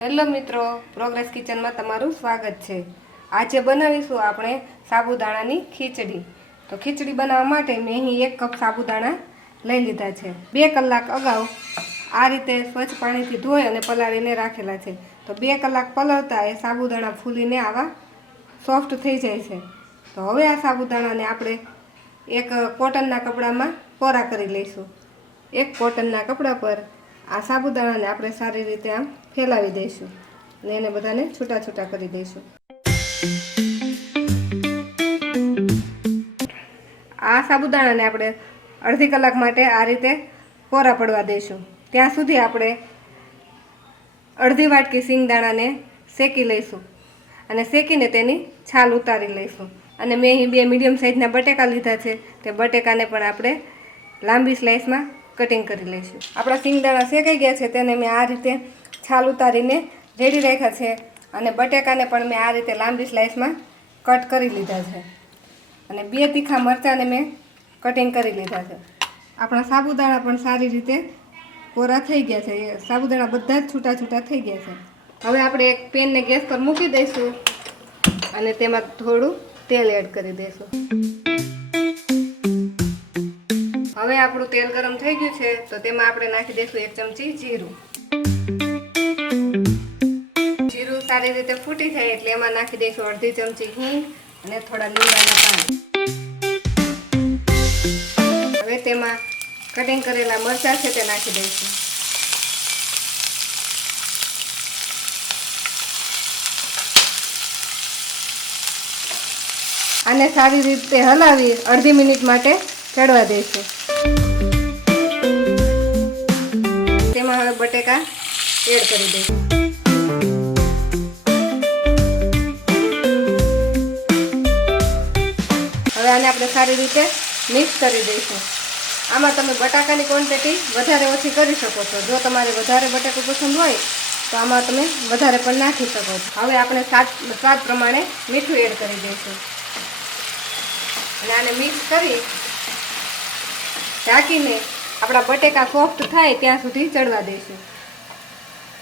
Hello મિત્રો, progress કિચનમાં તમારું સ્વાગત છે। આજે બનાવીશું આપણે સાબુદાણાની ખીચડી। તો ખીચડી બનાવવા માટે મેં અહીં 1 કપ સાબુદાણા લઈ લીધા છે। 2 કલાક અગાઉ આ રીતે સ્વચ્છ પાણીથી ધોઈ અને પલાળીને રાખેલા છે। તો 2 કલાક પલળતા એ સાબુદાણા ફૂલીને આવા સોફ્ટ થઈ જાય છે। તો હવે આ સાબુદાણાને આપણે એક કોટનના કપડામાં કોરા કરી લઈશું। એક કોટનના કપડા પર આ સાબુદાણાને આપણે સારી રીતે આમ ફેલાવી દઈશું અને એને બધાને છૂટા છૂટા કરી દઈશું। આ સાબુદાણાને આપણે અડધી કલાક માટે આ રીતે કોરા પડવા દઈશું। ત્યાં સુધી આપણે અડધી વાટકી સિંગદાણાને શેકી લઈશું અને શેકીને તેની છાલ ઉતારી લઈશું। અને મેં અહીં 2 મીડિયમ સાઇઝના બટેકા લીધા છે। તે બટેકાને પણ આપણે લાંબી સ્લાઇસમાં કટિંગ કરી લઈશું। આપણા સિંગદાણા શેકાઈ ગયા છે તેને મેં આ રીતે છાલ ઉતારીને રેડી રાખ્યા છે અને બટેકાને પણ મેં આ રીતે લાંબી સ્લાઇસમાં કટ કરી લીધા છે અને 2 તીખા મરચાંને મેં કટિંગ કરી લીધા છે। આપણા સાબુદાણા પણ સારી રીતે કોરા થઈ ગયા છે। સાબુદાણા બધા જ છૂટા છૂટા થઈ ગયા છે। હવે આપણે એક પેનને ગેસ પર મૂકી દઈશું અને તેમાં થોડું તેલ એડ કરી દઈશું। હવે આપણું તેલ ગરમ થઈ ગયું છે તો તેમાં આપણે નાખી દઈશું 1 ચમચી જીરું। જીરું સારી રીતે ફૂટી જાય એટલે એમાં નાખી દઈશું અડધી ચમચી હિંગ અને થોડા લીમડાના પાન। હવે તેમાં કટિંગ કરેલા મરચાં છે તે નાખી દઈશું। આને સારી રીતે હલાવી અડધી મિનિટ માટે ચડવા દઈશું। તેમાં હવે બટેકા એડ કરી દઈશું। હવે આને આપણે સારી રીતે મિક્સ કરી દઈશું। આમાં તમે બટાકાની ક્વોન્ટિટી વધારે ઓછી કરી શકો છો। જો તમારે વધારે બટાકું પસંદ હોય તો આમાં તમે વધારે પણ નાખી શકો છો। હવે આપણે સ્વાદ પ્રમાણે મીઠું એડ કરી દઈશું અને આને મિક્સ કરી ઢાંકીને આપણા બટેકા સોફ્ટ થાય ત્યાં સુધી ચડવા દઈશું।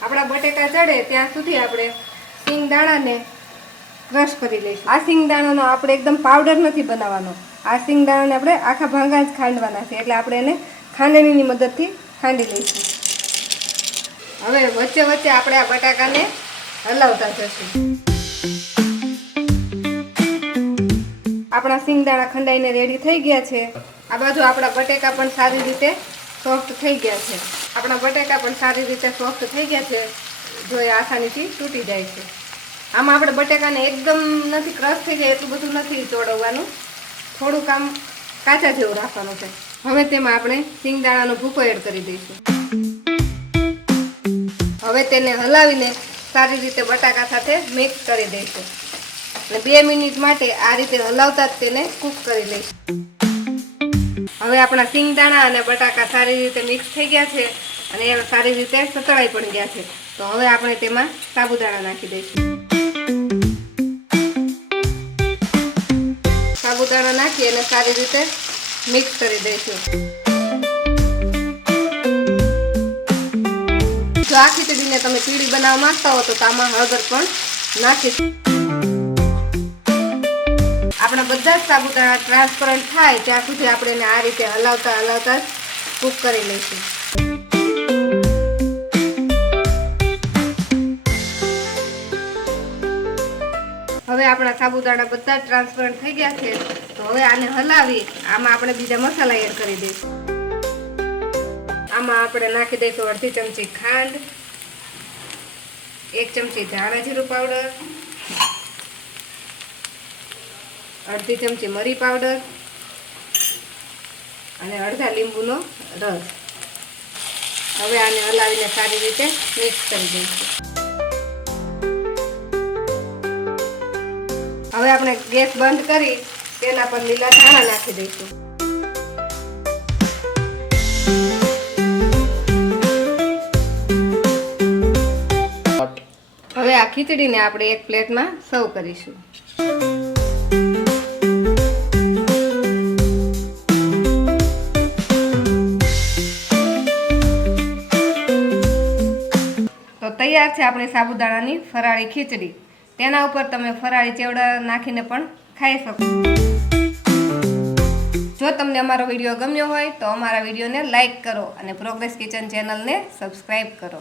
આપણા બટેકા ચડે ત્યાં સુધી આપણે સિંગદાણાને ક્રશ કરી લઈશું। આ સિંગદાણાનો આપણે એકદમ પાવડર નથી બનાવવાનો। આ સિંગદાણાને આપણે આખા ભાંગા જ ખાંડવાના છે એટલે આપણે એને ખાંડણીની મદદથી ખાંડી લઈશું। હવે વચ્ચે વચ્ચે આપણે આ બટાકાને હલાવતા જઈશું। આપણા સિંગદાણા ખંડાઈને રેડી થઈ ગયા છે। આ બાજુ આપણા બટેકા પણ સારી રીતે સોફ્ટ થઈ ગયા છે। આપણા બટેકા પણ સારી રીતે સોફ્ટ થઈ ગયા છે। જો એ આસાનીથી તૂટી જાય છે। આમાં આપણે બટેકાને એકદમ નથી ક્રશ થઈ જાય એટલું બધું નથી ચોળવવાનું, થોડું કામ કાચા જેવું રાખવાનું છે। હવે તેમાં આપણે સિંગદાણાનો ભૂકો એડ કરી દઈશું। હવે તેને હલાવીને સારી રીતે બટાકા સાથે મિક્સ કરી દઈશું અને 2 મિનિટ માટે આ રીતે હલાવતા જ તેને કૂક કરી લઈશું। હવે આપણા સિંગદાણા અને બટાકા સારી રીતે મિક્સ થઈ ગયા છે અને એ સારી રીતે સતળાઈ પણ ગયા છે। તો હવે આપણે તેમાં સાબુદાણા નાખી દઈશું। સાબુદાણા નાખી અને સારી રીતે મિક્સ કરી દઈશું। જો આ ખીચડીને તમે પીળી બનાવવા માંગતા હો તો આમાં હળદર પણ નાખી। આપણા બધા જ સાબુદાણા ટ્રાન્સપરન્ટ થાય ત્યાં સુધી આપણે એને આ રીતે હલાવતા હલાવતા કૂક કરી લઈશું। હવે આપણા સાબુદાણા બધા જ ટ્રાન્સપરન્ટ થઈ ગયા છે તો હવે આને હલાવી આમાં આપણે બીજા મસાલા એડ કરી દઈશું। આમાં આપણે નાખી દઈશું અડધી ચમચી ખાંડ, 1 ચમચી ધાણા જીરું પાવડર, અડધી ચમચી મરી પાવડર અને અડધા લીંબુનો રસ। હવે આને હલાવીને સારી રીતે મિક્સ કરી દઈશું। હવે આપણે ગેસ બંધ કરી તેના પર લીલા ધાણા નાખી દઈશું। હવે આ ખીચડીને આપણે એક પ્લેટમાં સર્વ કરીશું। તૈયાર છે આપણી સાબુદાણાની ફરાળી ખીચડી. તેના ઉપર તમે ફરાળી ચેવડા નાખીને પણ ખાઈ શકો. જો તમને અમારો વિડીયો ગમ્યો હોય તો અમારા વિડીયોને લાઈક કરો અને પ્રોગ્રેસ કિચન ચેનલને સબસ્ક્રાઈબ કરો.